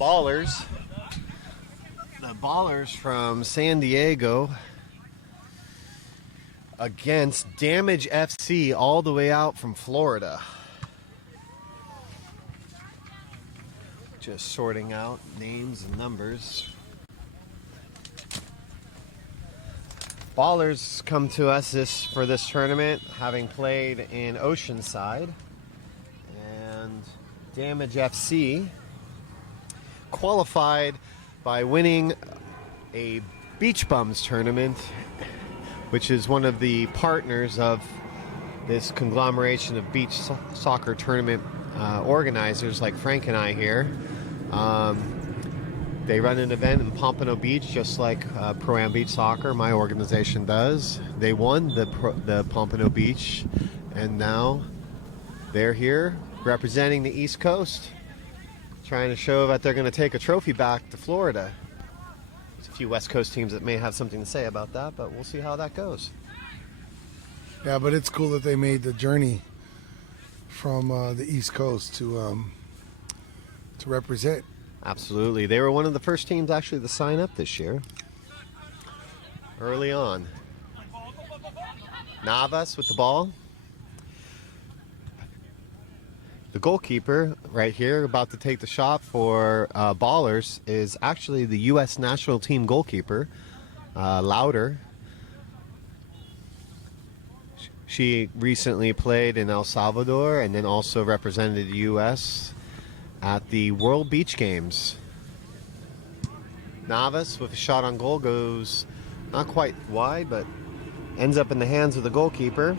Ballerz. The Ballerz from San Diego against Damage FC all the way out from Florida. Just sorting out names and numbers. Ballerz come to us for this tournament having played in Oceanside, and Damage FC qualified by winning a Beach Bums tournament, which is one of the partners of this conglomeration of beach soccer tournament organizers like Frank and I here. They run an event in Pompano Beach just like Pro-Am Beach Soccer, my organization, does. They won the Pompano Beach, and now they're here representing the East Coast, trying to show that they're going to take a trophy back to Florida. There's a few West Coast teams that may have something to say about that, but we'll see how that goes. Yeah, but it's cool that they made the journey from the East Coast to represent. Absolutely. They were one of the first teams actually to sign up this year, early on. Navas with the ball. The goalkeeper right here about to take the shot for Ballerz is actually the U.S. national team goalkeeper, Lauder. She recently played in El Salvador and then also represented the U.S. at the World Beach Games. Navas with a shot on goal goes not quite wide, but ends up in the hands of the goalkeeper.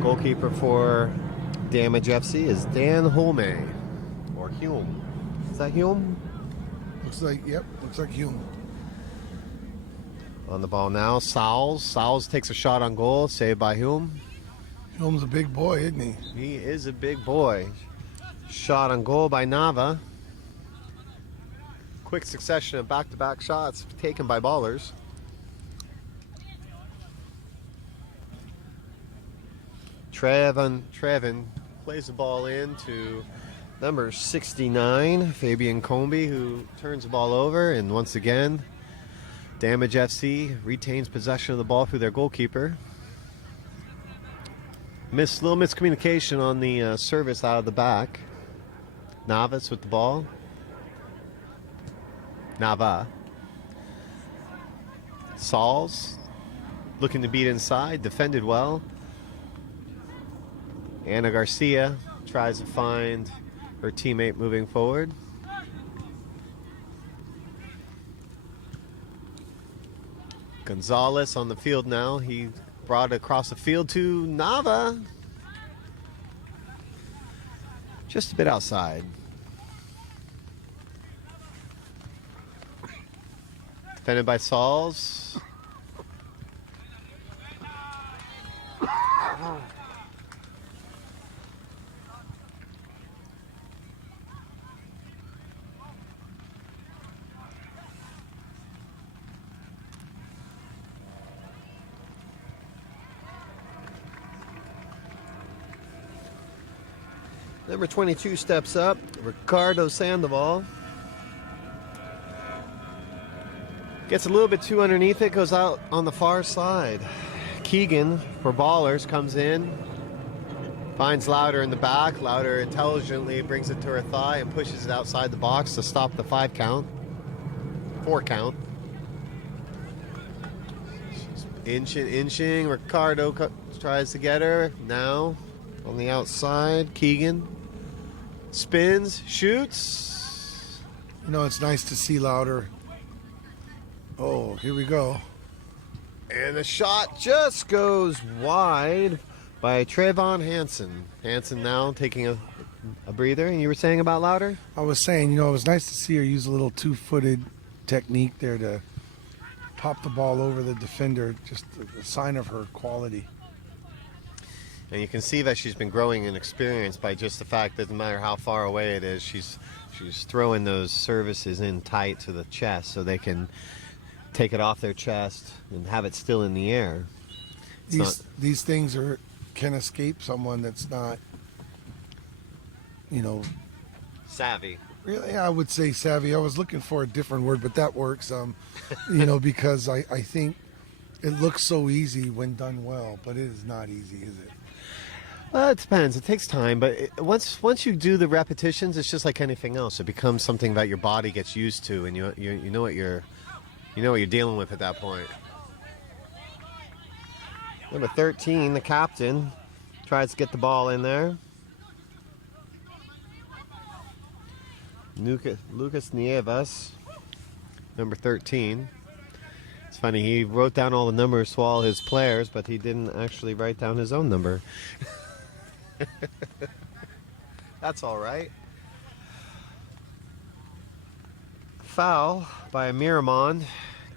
Goalkeeper for Damage FC is Dan Holme, or Hume. Is that Hume? Looks like Hume. On the ball now, Sauls. Sauls takes a shot on goal, saved by Hume. Hume's a big boy, isn't he? He is a big boy. Shot on goal by Nava. Quick succession of back-to-back shots taken by Ballerz. Trevin plays the ball in to number 69, Fabian Comby, who turns the ball over, and once again, Damage FC retains possession of the ball through their goalkeeper. Little miscommunication on the service out of the back. Navas with the ball. Nava. Sauls looking to beat inside, defended well. Ana Garcia tries to find her teammate moving forward. Gonzalez on the field now. He brought it across the field to Nava. Just a bit outside. Defended by Sauls. Number 22 steps up, Ricardo Sandoval. Gets a little bit too underneath it, goes out on the far side. Keegan for Ballerz comes in, finds Lauder in the back. Lauder intelligently brings it to her thigh and pushes it outside the box to stop the 4 count. She's inching. Ricardo tries to get her. Now on the outside, Keegan spins, shoots. You know, it's nice to see Lauder. Oh, here we go. And the shot just goes wide by Trevon Hansen. Hansen now taking a breather. And you were saying about Lauder? I was saying, you know, it was nice to see her use a little two-footed technique there to pop the ball over the defender. Just a sign of her quality. And you can see that she's been growing in experience by just the fact that no matter how far away it is, she's throwing those services in tight to the chest so they can take it off their chest and have it still in the air. These things can escape someone that's not, Savvy. really, I would say savvy. I was looking for a different word, but that works. Because I think it looks so easy when done well, but it is not easy, is it? Well, it depends. It takes time, but once you do the repetitions, it's just like anything else. It becomes something that your body gets used to, and you know what you're dealing with at that point. Number 13, the captain, tries to get the ball in there. Lucas Nieves, number 13. It's funny, he wrote down all the numbers to all his players, but he didn't actually write down his own number. That's all right. Foul by Miramon,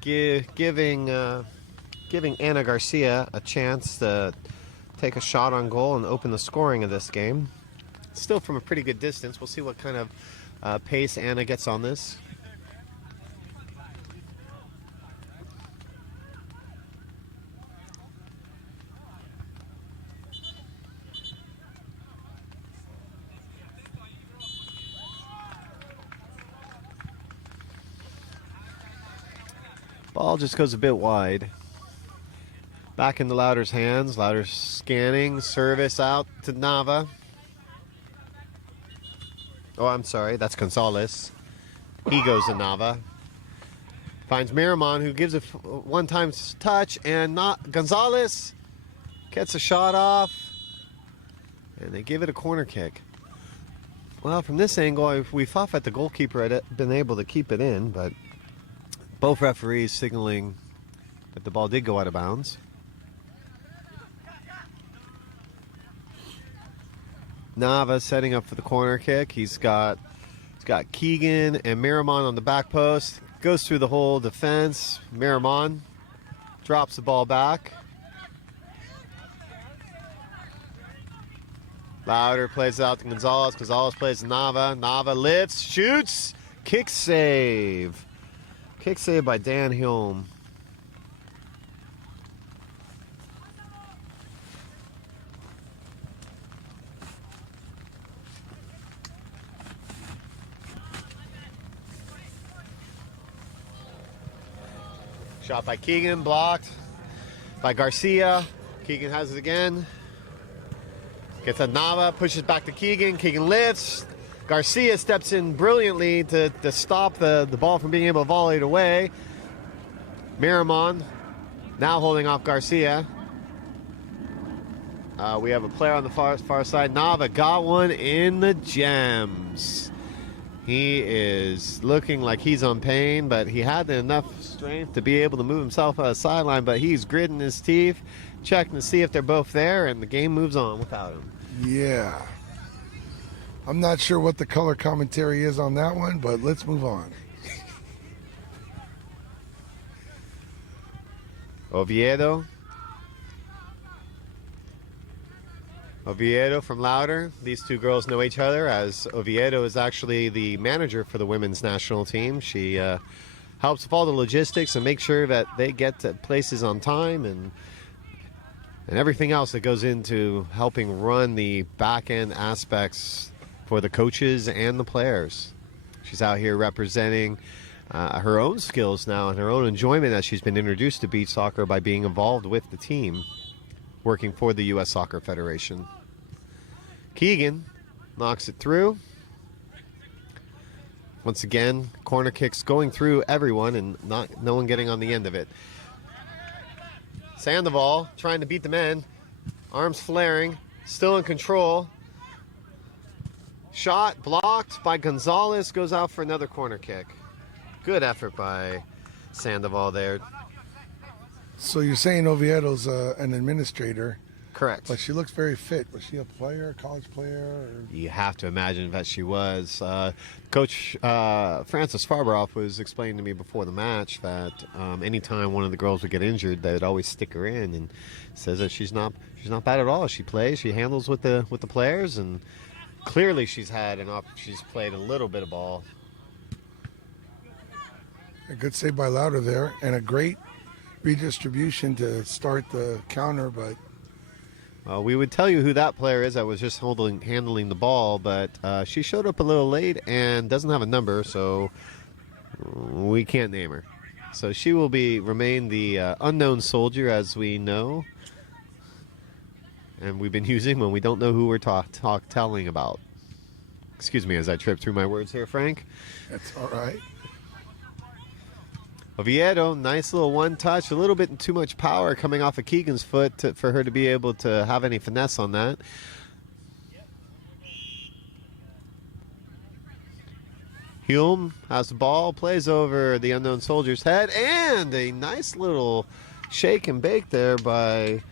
giving Ana Garcia a chance to take a shot on goal and open the scoring of this game. Still from a pretty good distance. We'll see what kind of pace Ana gets on this. Ball just goes a bit wide. Back into Louder's hands. Louder scanning. Service out to Nava. Oh, I'm sorry. That's Gonzalez. He goes to Nava. Finds Miramon, who gives a one-time touch, and not Gonzalez gets a shot off. And they give it a corner kick. Well, from this angle, we thought that the goalkeeper had been able to keep it in, but both referees signaling that the ball did go out of bounds. Nava setting up for the corner kick. He's got Keegan and Miramon on the back post. Goes through the whole defense. Miramon drops the ball back. Louder plays it out to Gonzalez. Gonzalez plays to Nava. Nava lifts, shoots, kick save. Kick save by Dan Hulme. Shot by Keegan, blocked by Garcia. Keegan has it again. Gets a Nava, pushes back to Keegan. Keegan lifts. Garcia steps in brilliantly to stop the ball from being able to volley it away. Miramon now holding off Garcia. We have a player on the far side. Nava got one in the gems. He is looking like he's on pain, but he had enough strength to be able to move himself out of the sideline, but he's gritting his teeth, checking to see if they're both there, and the game moves on without him. Yeah. I'm not sure what the color commentary is on that one, but let's move on. Oviedo from Louder. These two girls know each other, as Oviedo is actually the manager for the women's national team. She helps with all the logistics and makes sure that they get to places on time and everything else that goes into helping run the back-end aspects for the coaches and the players. She's out here representing her own skills now and her own enjoyment as she's been introduced to beach soccer by being involved with the team, working for the U.S. Soccer Federation. Keegan knocks it through. Once again, corner kicks going through everyone and no one getting on the end of it. Sandoval trying to beat the men. Arms flaring, still in control. Shot blocked by Gonzalez, goes out for another corner kick. Good effort by Sandoval there. So you're saying Oviedo's an administrator. Correct. But she looks very fit. Was she a player, a college player? Or? You have to imagine that she was. Coach Francis Farberoff was explaining to me before the match that anytime one of the girls would get injured, they'd always stick her in, and says that she's not bad at all. She plays, she handles with the players, and clearly she's played a little bit of ball. A good save by Louder there, and a great redistribution to start the counter, but We would tell you who that player is that was just handling the ball, but she showed up a little late and doesn't have a number, so we can't name her. So she will remain the unknown soldier, as we know, and we've been using when we don't know who we're telling about. Excuse me as I trip through my words here, Frank. that's all right. Oviedo, nice little one touch, a little bit too much power coming off of Keegan's foot for her to be able to have any finesse on that. Hume has the ball, plays over the unknown soldier's head, and a nice little shake and bake there by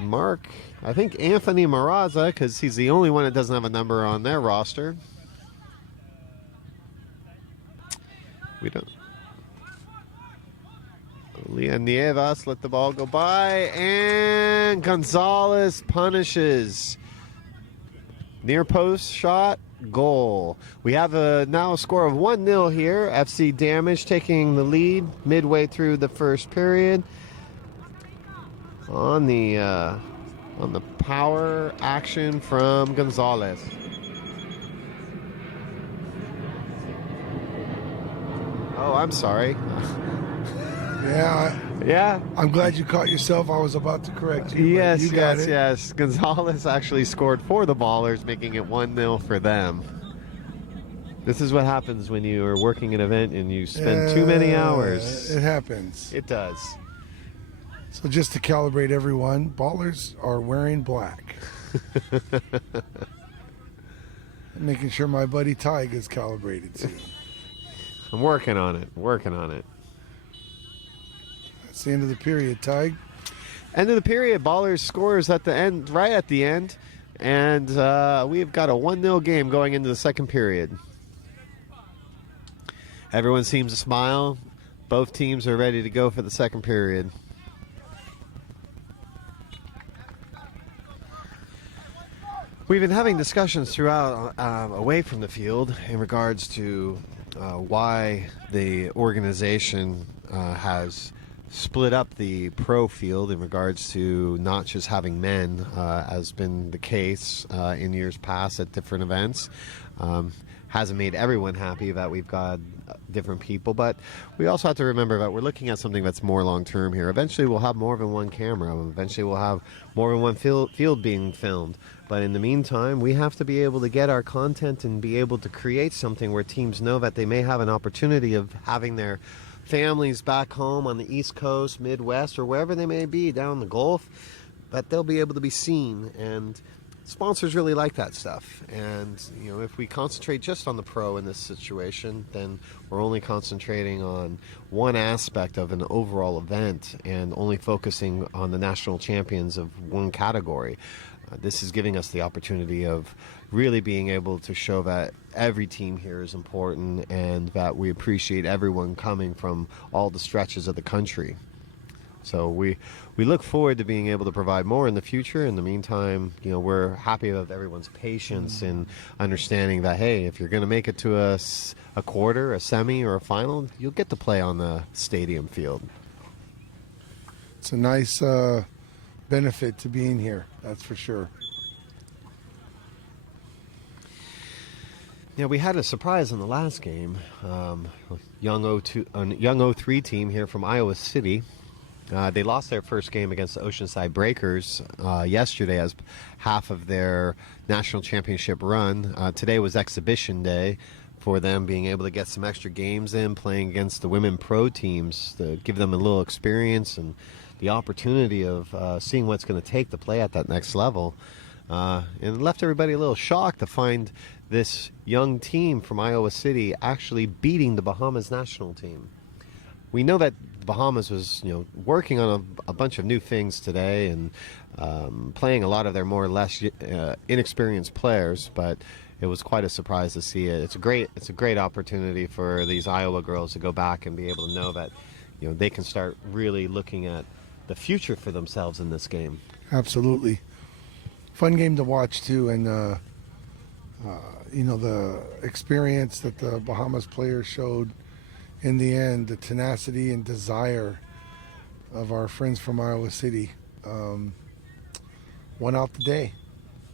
Mark, I think Anthony Maraza, because he's the only one that doesn't have a number on their roster. We don't. Leah Nievas let the ball go by, and Gonzalez punishes. Near post shot, goal. We have now a score of 1-0 here. FC Damage taking the lead midway through the first period. On the power action from Gonzalez. Oh, I'm sorry. Yeah. I'm glad you caught yourself. I was about to correct you. Yes. Gonzalez actually scored for the Ballers, making it 1-0 for them. This is what happens when you are working an event and you spend too many hours. It happens. It does. So just to calibrate everyone, Ballers are wearing black. Making sure my buddy Ty gets calibrated too. I'm working on it. That's the end of the period, Ty. End of the period. Ballers scores at the end, right at the end, and we've got a 1-0 game going into the second period. Everyone seems to smile. Both teams are ready to go for the second period. We've been having discussions throughout away from the field in regards to why the organization has split up the pro field in regards to not just having men, as been the case in years past at different events. Hasn't made everyone happy that we've got different people, but we also have to remember that we're looking at something that's more long-term here. Eventually we'll have more than one camera. Eventually we'll have more than one field being filmed. But in the meantime, we have to be able to get our content and be able to create something where teams know that they may have an opportunity of having their families back home on the East Coast, Midwest, or wherever they may be down the Gulf, but they'll be able to be seen. And sponsors really like that stuff. And if we concentrate just on the pro in this situation, then we're only concentrating on one aspect of an overall event and only focusing on the national champions of one category. This is giving us the opportunity of really being able to show that every team here is important and that we appreciate everyone coming from all the stretches of the country. So we look forward to being able to provide more in the future. In the meantime, we're happy with everyone's patience and understanding that, hey, if you're going to make it to a quarter, a semi, or a final, you'll get to play on the stadium field. It's a nice benefit to being here, that's for sure. Yeah, we had a surprise in the last game. Young 03 team here from Iowa City. They lost their first game against the Oceanside Breakers yesterday as half of their national championship run. Today was exhibition day for them, being able to get some extra games in, playing against the women pro teams to give them a little experience and the opportunity of seeing what's going to take to play at that next level. And it left everybody a little shocked to find this young team from Iowa City actually beating the Bahamas national team. We know that Bahamas was, working on a bunch of new things today and playing a lot of their more or less inexperienced players, but it was quite a surprise to see it. It's a great opportunity for these Iowa girls to go back and be able to know that, they can start really looking at the future for themselves in this game. Absolutely. Fun game to watch too, and the experience that the Bahamas players showed in the end, the tenacity and desire of our friends from Iowa City won out the day.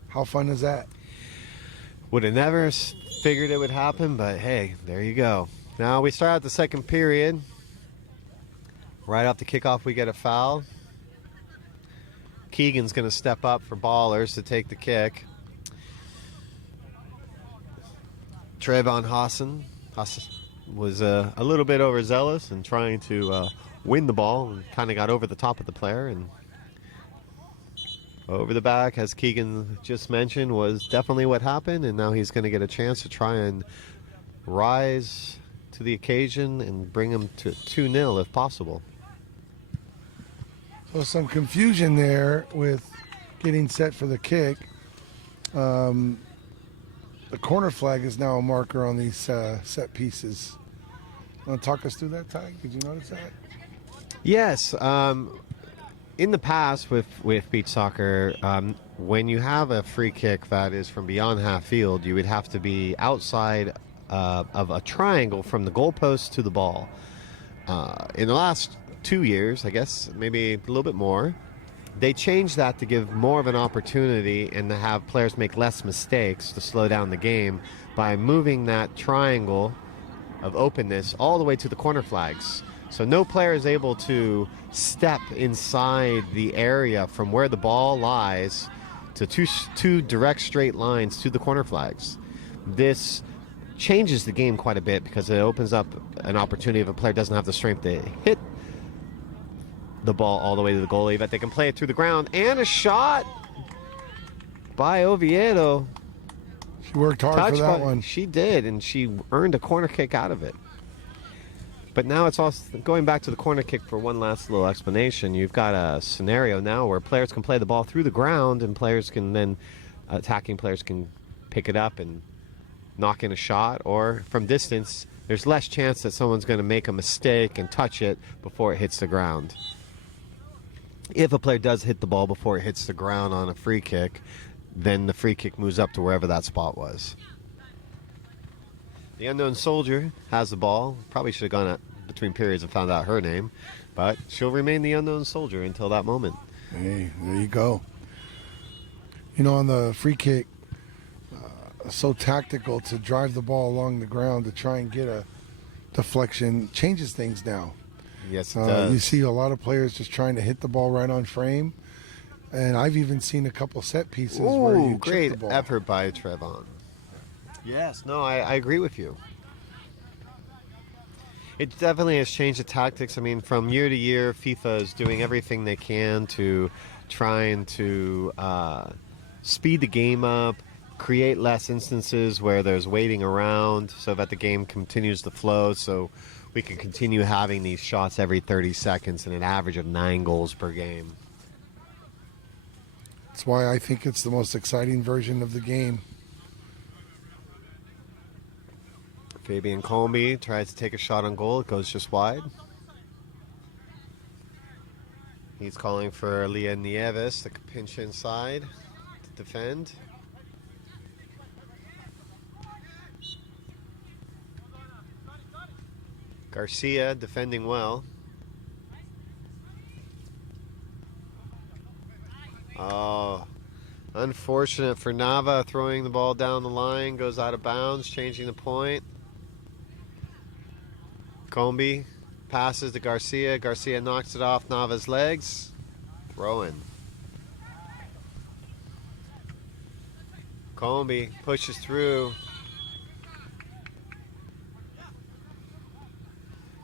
How fun is that? Would have never figured it would happen, but hey, there you go. Now we start out the second period. Right off the kickoff, we get a foul. Keegan's going to step up for Ballerz to take the kick. Trayvon Hassan was a little bit overzealous in trying to win the ball and kind of got over the top of the player. And over the back, as Keegan just mentioned, was definitely what happened. And now he's going to get a chance to try and rise to the occasion and bring him to 2-0 if possible. So some confusion there with getting set for the kick. The corner flag is now a marker on these set pieces. Want to talk us through that, Ty? Did you notice that? Yes. In the past with beach soccer, when you have a free kick that is from beyond half field, you would have to be outside of a triangle from the goalpost to the ball. In the last 2 years, I guess, maybe a little bit more, they changed that to give more of an opportunity and to have players make less mistakes to slow down the game by moving that triangle of openness all the way to the corner flags. So no player is able to step inside the area from where the ball lies to two direct straight lines to the corner flags. This changes the game quite a bit because it opens up an opportunity if a player doesn't have the strength to hit the ball all the way to the goalie, that they can play it through the ground. And a shot by Oviedo. She worked hard for that one. She did, and she earned a corner kick out of it. But now it's also going back to the corner kick for one last little explanation. You've got a scenario now where players can play the ball through the ground, and players can then, attacking players can pick it up and knock in a shot, or from distance, there's less chance that someone's going to make a mistake and touch it before it hits the ground. If a player does hit the ball before it hits the ground on a free kick, then the free kick moves up to wherever that spot was. The unknown soldier has the ball. Probably should have gone between periods and found out her name, but she'll remain the unknown soldier until that moment. Hey, there you go. You know, on the free kick, so tactical to drive the ball along the ground to try and get a deflection changes things now. Yes, it does. You see a lot of players just trying to hit the ball right on frame, and I've even seen a couple set pieces where you chip great the ball. effort by Trayvon. Yes, no, I agree with you. It definitely has changed the tactics. I mean, from year to year, FIFA is doing everything they can to trying to speed the game up, create less instances where there's waiting around so that the game continues to flow, so we can continue having these shots every 30 seconds and an average of 9 goals per game. That's why I think it's the most exciting version of the game. Fabian Comby tries to take a shot on goal. It goes just wide. He's calling for Leah Nieves to pinch inside to defend. Garcia defending well. Oh, unfortunate for Nava, throwing the ball down the line, goes out of bounds, changing the point. Comby passes to Garcia. Garcia knocks it off Nava's legs. Throw-in. Comby pushes through.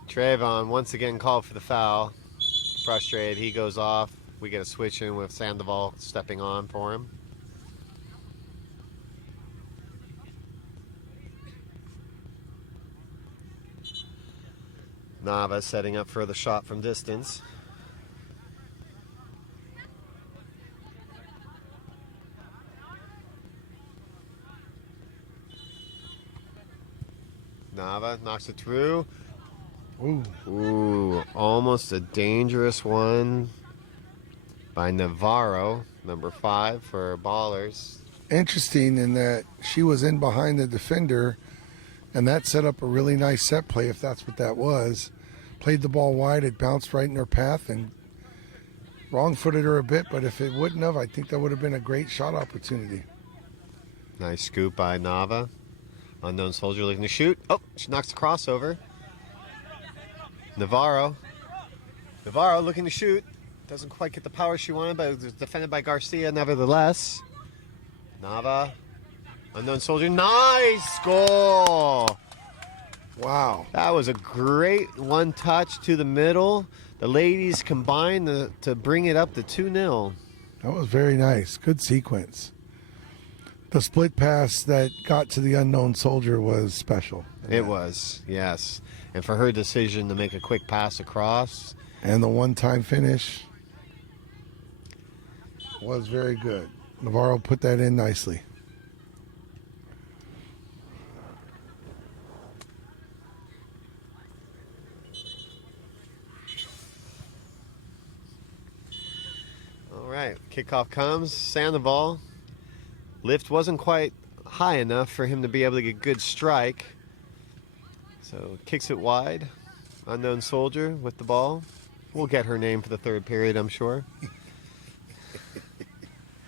Trayvon once again called for the foul. Frustrated, he goes off. We get a switch in with Sandoval stepping on for him. Nava setting up for the shot from distance. Nava knocks it through. Ooh, almost a dangerous one by Navarro, number 5 for Ballerz. Interesting in that she was in behind the defender, And that set up a really nice set play, if that's what that was. Played the ball wide, it bounced right in her path and wrong-footed her a bit, but if it wouldn't have, I think that would have been a great shot opportunity. Nice scoop by Nava. Unknown Soldier looking to shoot. Oh, she knocks the crossover. Navarro looking to shoot. Doesn't quite get the power she wanted, but it was defended by Garcia nevertheless. Nava. Unknown Soldier. Nice goal! Wow. That was a great one touch to the middle. The ladies combined to bring it up to 2-0. That was very nice. Good sequence. The split pass that got to the Unknown Soldier was special. It was, yes. And for her decision to make a quick pass across. And the one-time finish was very good. Navarro put that in nicely. All right, kickoff comes. Sandoval. Lift wasn't quite high enough for him to be able to get a good strike. So kicks it wide. Unknown Soldier with the ball. We'll get her name for the third period, I'm sure.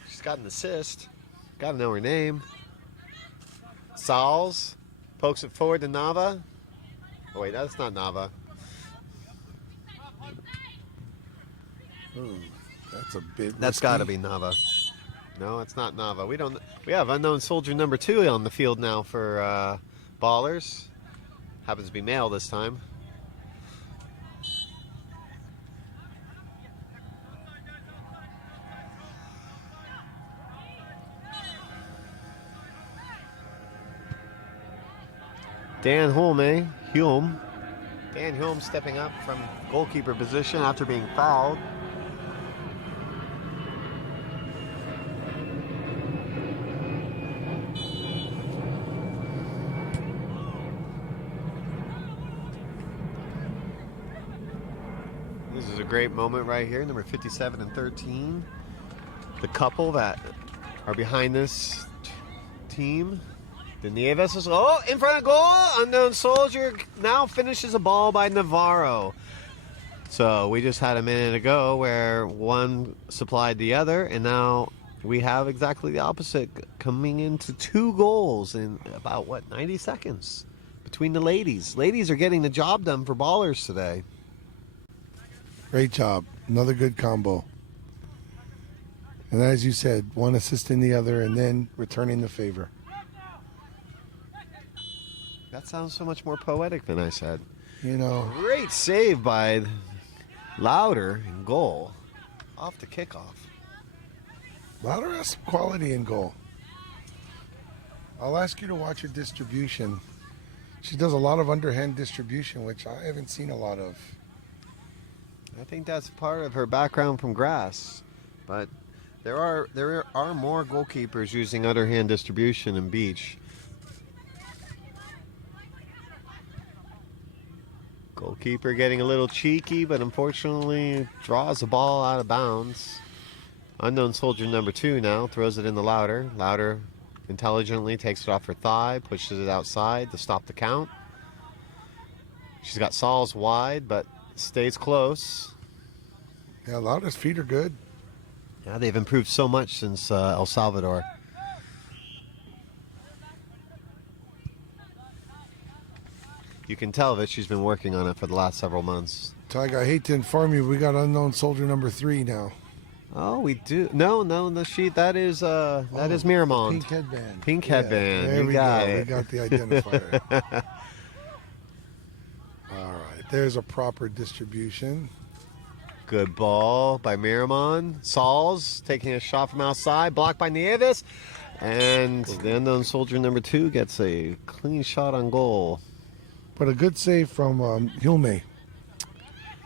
She's got an assist. Got to know her name. Sauls pokes it forward to Nava. Oh wait, that's not Nava. Ooh, that's a bit That's risky. got to be Nava. No, it's not Nava. We have Unknown Soldier number 2 on the field now for Ballerz. Happens to be male this time. Dan Hume. Dan Hume stepping up from goalkeeper position after being fouled. This is a great moment right here, number 57 and 13. The couple that are behind this team. The Nieves is, in front of goal. Unknown Soldier now finishes a ball by Navarro. So we just had a minute ago where one supplied the other, and now we have exactly the opposite coming into 2 goals in about, 90 seconds between the ladies. Ladies are getting the job done for Ballerz today. Great job. Another good combo. And as you said, one assisting the other and then returning the favor. That sounds so much more poetic than I said. You know, Great save by Louder in goal off the kickoff. Louder has some quality in goal. I'll ask you to watch her distribution. She does a lot of underhand distribution, which I haven't seen a lot of. I think that's part of her background from grass, but there are more goalkeepers using underhand distribution in beach. Goalkeeper getting a little cheeky, but unfortunately draws the ball out of bounds. Unknown Soldier number 2 now throws it in the Louder. Louder intelligently takes it off her thigh, pushes it outside to stop the count. She's got Sauls wide, but stays close. Yeah, Louder's feet are good. Yeah, they've improved so much since El Salvador. You can tell that she's been working on it for the last several months. Tig, I hate to inform you, we got Unknown Soldier number 3 now. Oh, we do. No, that is Miramond. Pink headband. Pink headband. There You we got go. it. We got the identifier. All right. There's a proper distribution. Good ball by Miramond. Sauls taking a shot from outside, blocked by Nieves. And the Unknown Soldier number 2 gets a clean shot on goal. But a good save from Hume.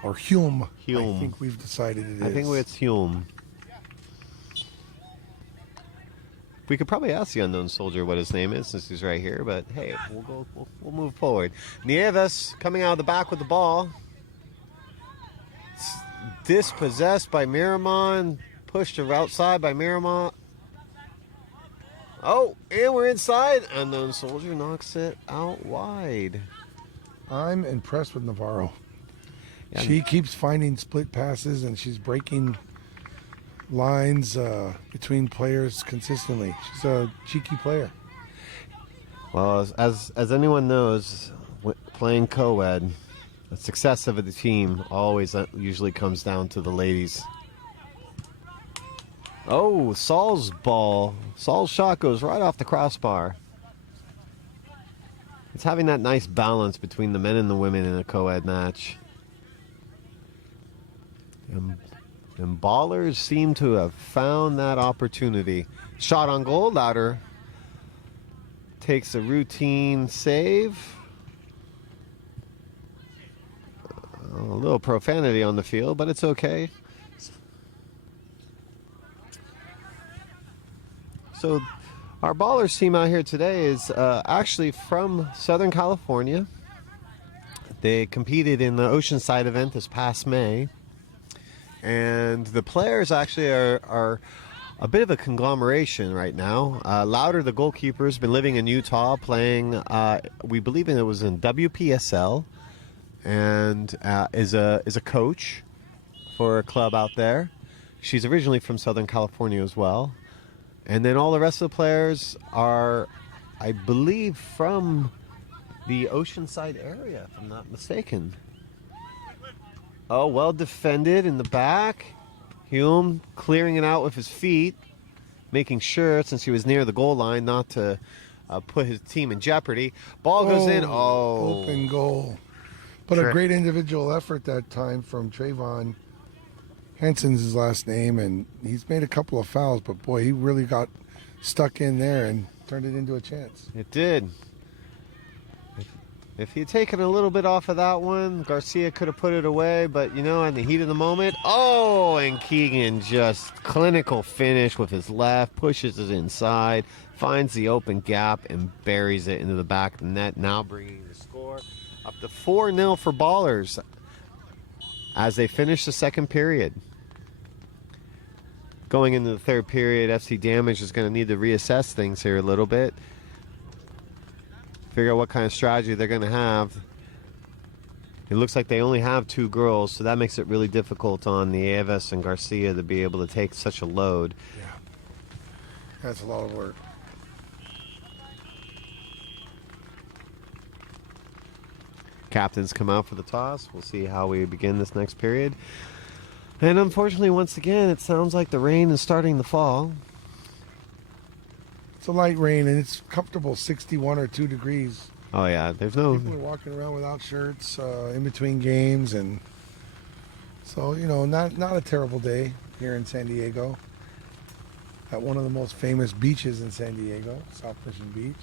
Or Hume. Hume. I think we've decided it is. I think it's Hume. We could probably ask the Unknown Soldier what his name is since he's right here, but hey, we'll move forward. Nieves coming out of the back with the ball. Dispossessed by Miramond. Pushed outside by Miramond. Oh, and we're inside. Unknown Soldier knocks it out wide. I'm impressed with Navarro. Yeah. She keeps finding split passes and she's breaking lines between players consistently. She's a cheeky player. Well, as anyone knows, playing co-ed, the success of the team always usually comes down to the ladies. Oh, Saul's ball. Saul's shot goes right off the crossbar. It's having that nice balance between the men and the women in a co-ed match. And Ballerz seem to have found that opportunity. Shot on goal. Louder takes a routine save. A little profanity on the field, but it's okay. So our Ballerz team out here today is actually from Southern California. They competed in the Oceanside event this past May. And the players actually are a bit of a conglomeration right now. Louder, the goalkeeper, has been living in Utah playing, we believe it was in WPSL, and is a coach for a club out there. She's originally from Southern California as well. And then all the rest of the players are, I believe, from the Oceanside area, if I'm not mistaken. Oh, well defended in the back. Hume clearing it out with his feet, making sure, since he was near the goal line, not to put his team in jeopardy. Ball goes in. Oh. Open goal. But a great individual effort that time from Trayvon. Hansen's his last name, and he's made a couple of fouls, but boy, he really got stuck in there and turned it into a chance. It did. If he'd taken a little bit off of that one, Garcia could have put it away, but, you know, in the heat of the moment, oh, and Keegan just clinical finish with his left, pushes it inside, finds the open gap, and buries it into the back of the net, now bringing the score up to 4-0 for Ballerz as they finish the second period. Going into the third period, FC Damage is going to need to reassess things here a little bit. Figure out what kind of strategy they're going to have. It looks like they only have 2 girls, so that makes it really difficult on the Nieves and Garcia to be able to take such a load. Yeah, that's a lot of work. Captains come out for the toss. We'll see how we begin this next period. And unfortunately, once again, it sounds like the rain is starting to fall. It's a light rain, and it's comfortable, 61 or 2 degrees. Oh, yeah, there's no... People are walking around without shirts in between games, and so, you know, not a terrible day here in San Diego at one of the most famous beaches in San Diego, South Mission Beach.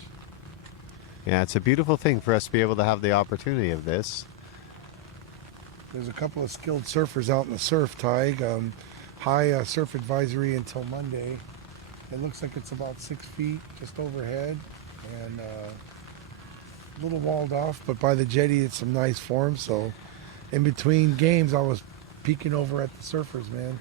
Yeah, it's a beautiful thing for us to be able to have the opportunity of this. There's a couple of skilled surfers out in the surf, Tig. High surf advisory until Monday. It looks like it's about 6 feet just overhead, and a little walled off, but by the jetty it's some nice form. So in between games I was peeking over at the surfers, man.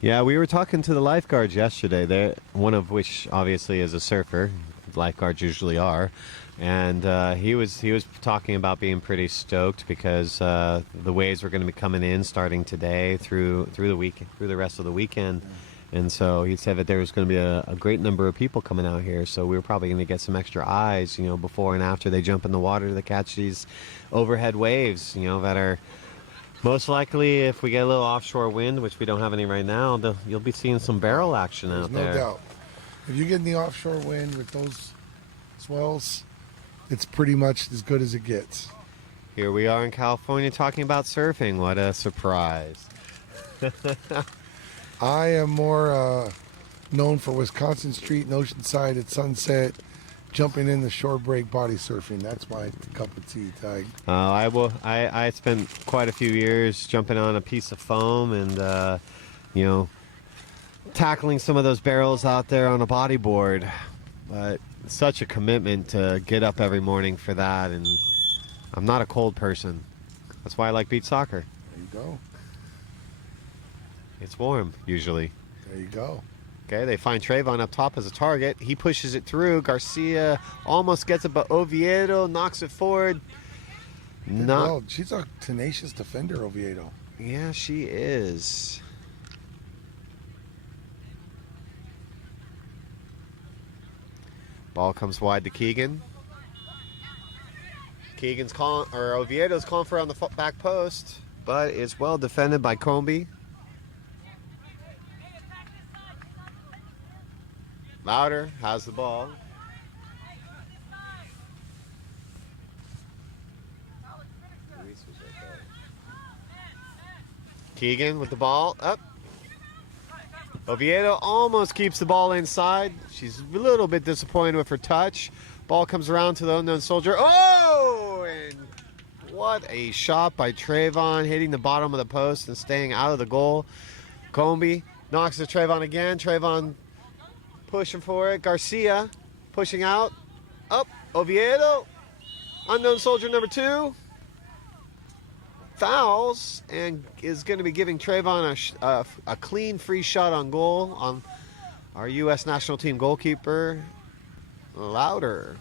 Yeah, we were talking to the lifeguards yesterday, one of which obviously is a surfer. Lifeguards usually are. And he was talking about being pretty stoked because the waves were going to be coming in starting today through the rest of the weekend. And so he said that there was going to be a great number of people coming out here. So we were probably going to get some extra eyes, you know, before and after they jump in the water to catch these overhead waves, you know, that are most likely, if we get a little offshore wind, which we don't have any right now, you'll be seeing some barrel action out there. No doubt. If you get in the offshore wind with those swells, it's pretty much as good as it gets. Here we are in California talking about surfing. What a surprise. I am more known for Wisconsin Street and Oceanside at sunset, jumping in the shore break body surfing. That's my cup of tea, Tig. I spent quite a few years jumping on a piece of foam and, you know, tackling some of those barrels out there on a bodyboard. But such a commitment to get up every morning for that, and I'm not a cold person. That's why I like beach soccer. There you go. It's warm, usually. There you go. Okay, they find Trayvon up top as a target. He pushes it through. Garcia almost gets it, but Oviedo knocks it forward. Well, she's a tenacious defender, Oviedo. Yeah, she is. Ball comes wide to Keegan. Keegan's calling, or Oviedo's calling for on the back post, but it's well defended by Comby. Louder has the ball. Keegan with the ball up. Oviedo almost keeps the ball inside. She's a little bit disappointed with her touch. Ball comes around to the unknown soldier. Oh! And what a shot by Trayvon, hitting the bottom of the post and staying out of the goal. Comby knocks to Trayvon again. Trayvon pushing for it. Garcia pushing out. Up. Oviedo. Unknown soldier number 2. Fouls and is going to be giving Trayvon a clean free shot on goal on our U.S. national team goalkeeper, Louder.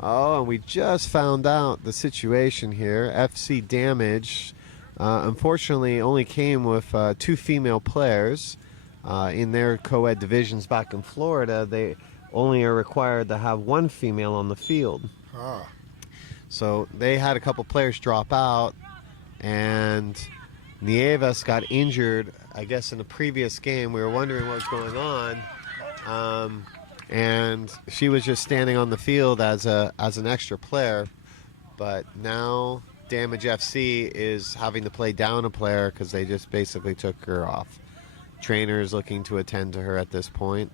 Oh, and we just found out the situation here. FC Damage, unfortunately, only came with 2 female players in their co-ed divisions back in Florida. They only are required to have 1 female on the field. So they had a couple players drop out, and Nieves got injured, I guess, in the previous game. We were wondering what was going on. And she was just standing on the field as an extra player. But now Damage FC is having to play down a player because they just basically took her off. Trainers looking to attend to her at this point.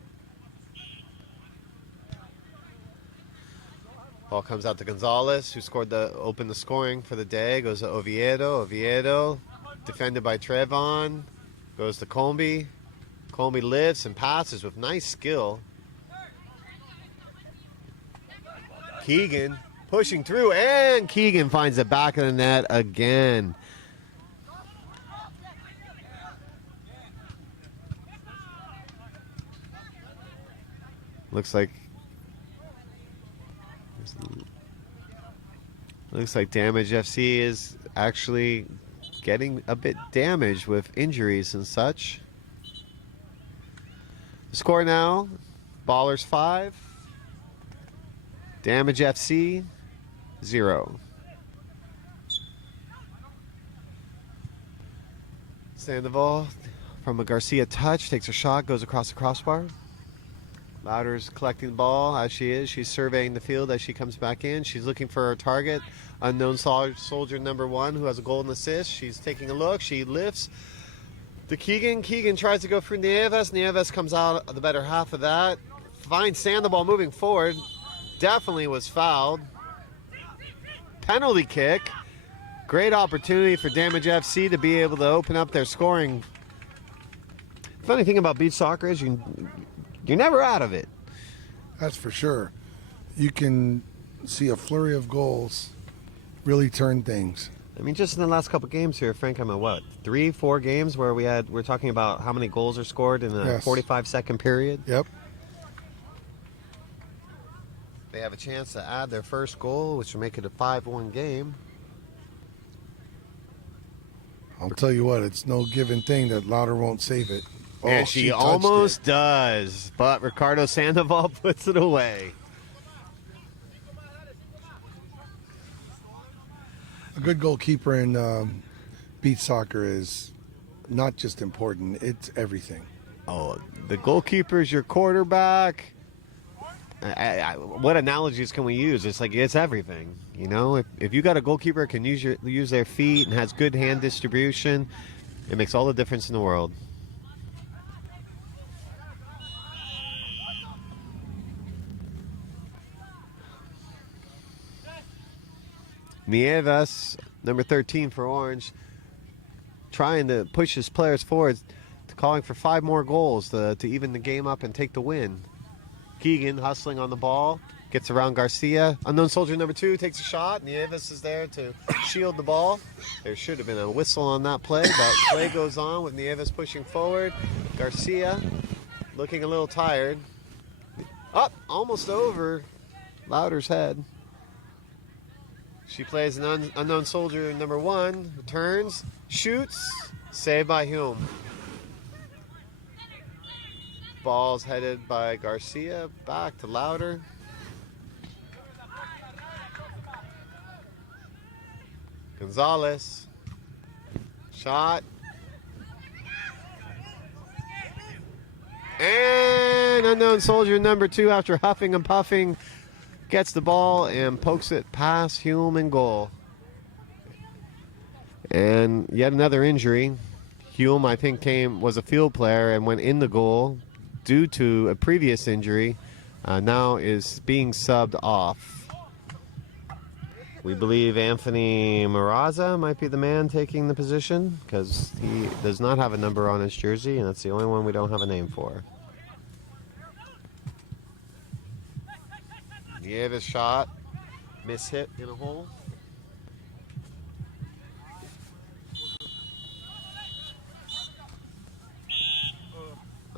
Ball comes out to Gonzalez, who opened the scoring for the day. Goes to Oviedo. Oviedo, defended by Trayvon. Goes to Comby. Comby lifts and passes with nice skill. Keegan pushing through, and Keegan finds the back of the net again. Looks like Damage FC is actually getting a bit damaged with injuries and such. The score now, Ballerz 5, Damage FC 0. Sandoval from a Garcia touch, takes a shot, goes across the crossbar. Louder's collecting the ball as she is. She's surveying the field as she comes back in. She's looking for her target, unknown soldier number 1, who has a golden assist. She's taking a look. She lifts to Keegan. Keegan tries to go through Nieves. Nieves comes out the better half of that. Finds Sandoval moving forward. Definitely was fouled. Penalty kick. Great opportunity for Damage FC to be able to open up their scoring. Funny thing about beach soccer is you're never out of it. That's for sure. You can see a flurry of goals really turn things. I mean, just in the last couple games here, Frank, I'm at what, 3-4 games where we're talking about how many goals are scored in a 45-second period? Yep. They have a chance to add their first goal, which will make it a 5-1 game. I'll tell you what, it's no given thing that Louder won't save it. Oh, And she almost does, but Ricardo Sandoval puts it away. A good goalkeeper in beach soccer is not just important, it's everything. Oh, the goalkeeper is your quarterback. What analogies can we use? It's like it's everything. You know, if you got a goalkeeper who can use their feet and has good hand distribution, it makes all the difference in the world. Nieves, number 13 for Orange, trying to push his players forward, calling for 5 more goals to even the game up and take the win. Keegan hustling on the ball, Gets around Garcia. Unknown soldier number 2 takes a shot. Nieves is there to shield the ball. There should have been a whistle on that play, but play goes on with Nieves pushing forward. Garcia looking a little tired. Up, almost over Lauder's head. She plays an unknown soldier number 1. Returns, shoots, saved by Hume. Ball's headed by Garcia. Back to Lauder. Gonzalez. Shot. And unknown soldier number 2, after huffing and puffing, gets the ball and pokes it past Hume in goal. And yet another injury. Hume, I think, was a field player and went in the goal due to a previous injury. Now is being subbed off. We believe Anthony Maraza might be the man taking the position because he does not have a number on his jersey, and that's the only one we don't have a name for. Nieves shot, miss hit in a hole.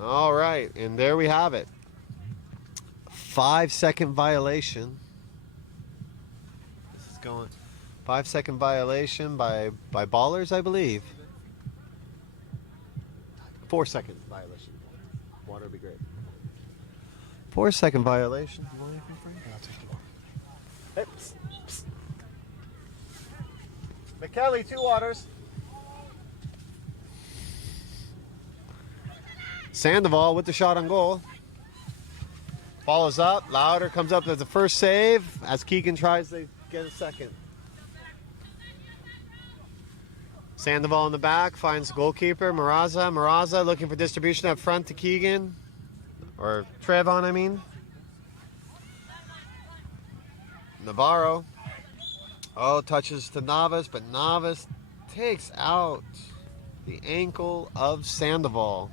All right, and there we have it. 5-second violation. This is going 5-second violation by Ballerz, I believe. 4-second violation. Water would be great. 4-second violation. You want anything, Frank? I'll take it. Hey, psst, psst. McKelly, 2 waters. Sandoval with the shot on goal. Follows up. Lauder comes up as the first save as Keegan tries to get a second. Sandoval in the back finds the goalkeeper, Maraza. Maraza looking for distribution up front to Keegan. Or Trevon, I mean. Navarro. Oh, touches to Navas, but Navas takes out the ankle of Sandoval.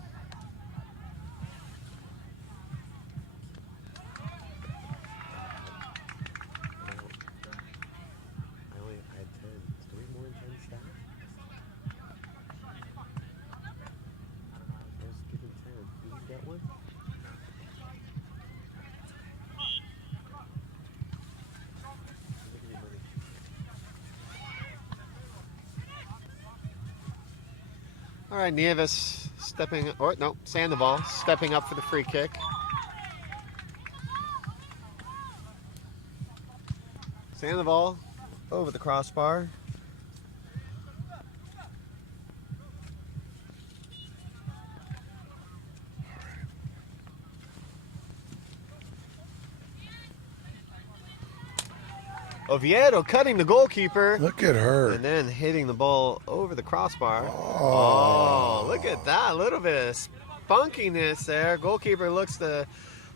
All right, Nieves Sandoval stepping up for the free kick. Sandoval over the crossbar. Oviedo cutting the goalkeeper. Look at her. And then hitting the ball over the crossbar. Oh, look at that. A little bit of spunkiness there. Goalkeeper looks to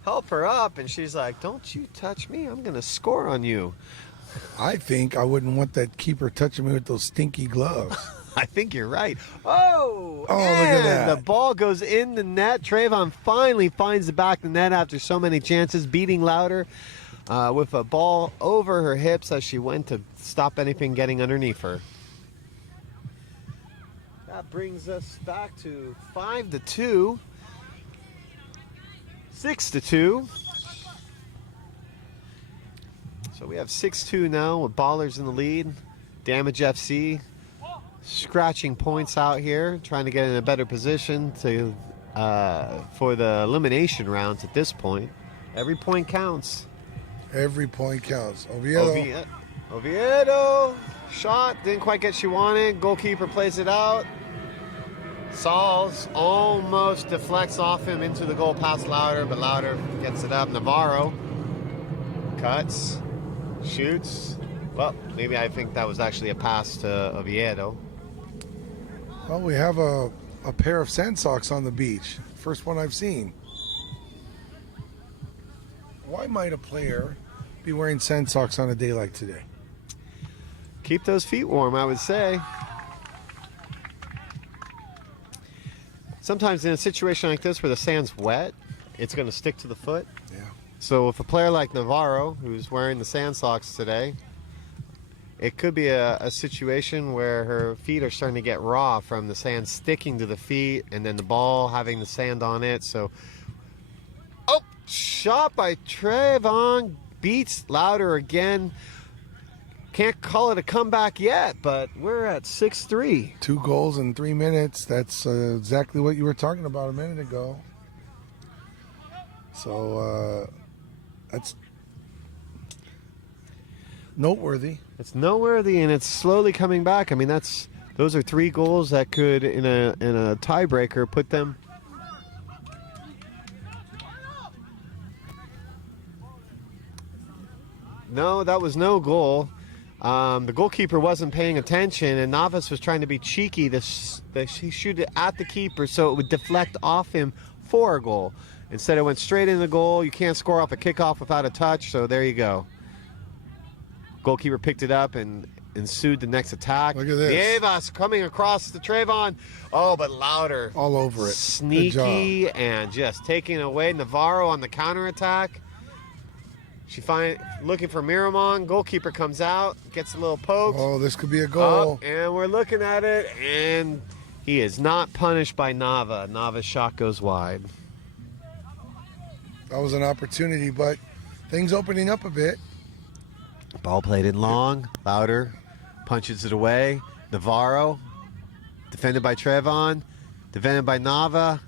help her up, and she's like, don't you touch me. I'm going to score on you. I think I wouldn't want that keeper touching me with those stinky gloves. I think you're right. Oh, look at that. The ball goes in the net. Trayvon finally finds the back of the net after so many chances, beating Lauder. With a ball over her hips as she went to stop anything getting underneath her. That brings us back to 5-2, 6-2. So we have 6-2 now with Ballerz in the lead. Damage FC scratching points out here, trying to get in a better position to for the elimination rounds at this point. Every point counts. Every point counts. Oviedo. Shot. Didn't quite get what she wanted. Goalkeeper plays it out. Sauls almost deflects off him into the goal past Lauder, but Lauder gets it up. Navarro cuts. Shoots. Well, maybe I think that was actually a pass to Oviedo. Well, we have a pair of sand socks on the beach. First one I've seen. Why might a player be wearing sand socks on a day like today? Keep those feet warm, I would say. Sometimes in a situation like this where the sand's wet, it's going to stick to the foot. Yeah. So with a player like Navarro, who's wearing the sand socks today, it could be a situation where her feet are starting to get raw from the sand sticking to the feet and then the ball having the sand on it. So, oh, shot by Trayvon, beats Louder again. Can't call it a comeback yet, but we're at 6-3. 2 goals in 3 minutes. That's exactly what you were talking about a minute ago. So that's noteworthy. It's noteworthy, and it's slowly coming back. I mean, those are 3 goals that could, in a tiebreaker, put them. No, that was no goal. The goalkeeper wasn't paying attention, and Navas was trying to be cheeky. He shoot it at the keeper so it would deflect off him for a goal. Instead, it went straight in the goal. You can't score off a kickoff without a touch, so there you go. Goalkeeper picked it up and ensued the next attack. Look at this. Nievas coming across the Trayvon. Oh, but Louder. All over it. Sneaky and just taking away Navarro on the counterattack. She looking for Miramon. Goalkeeper comes out, gets a little poke. Oh, this could be a goal. Oh, and we're looking at it, and he is not punished by Nava. Nava's shot goes wide. That was an opportunity, but things opening up a bit. Ball played in long. Louder punches it away. Navarro, defended by Trayvon, defended by Nava.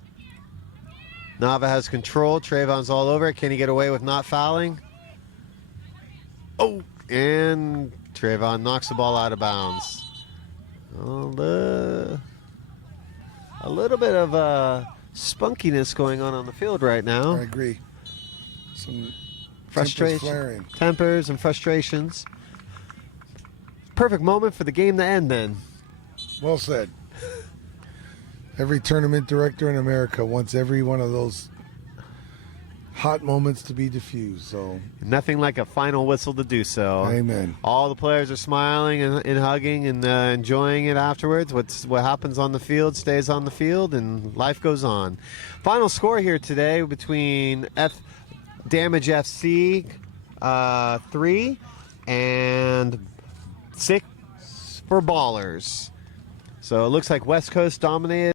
Nava has control. Trayvon's all over it. Can he get away with not fouling? Oh, and Trayvon knocks the ball out of bounds. A little bit of spunkiness going on the field right now. I agree. Some Frustration, tempers and frustrations. Perfect moment for the game to end then. Well said. Every tournament director in America wants every one of those hot moments to be diffused. So nothing like a final whistle to do so. Amen. All the players are smiling and hugging and enjoying it afterwards. What happens on the field stays on the field, and life goes on. Final score here today between Damage FC 3 and 6 for Ballerz. So it looks like West Coast dominated.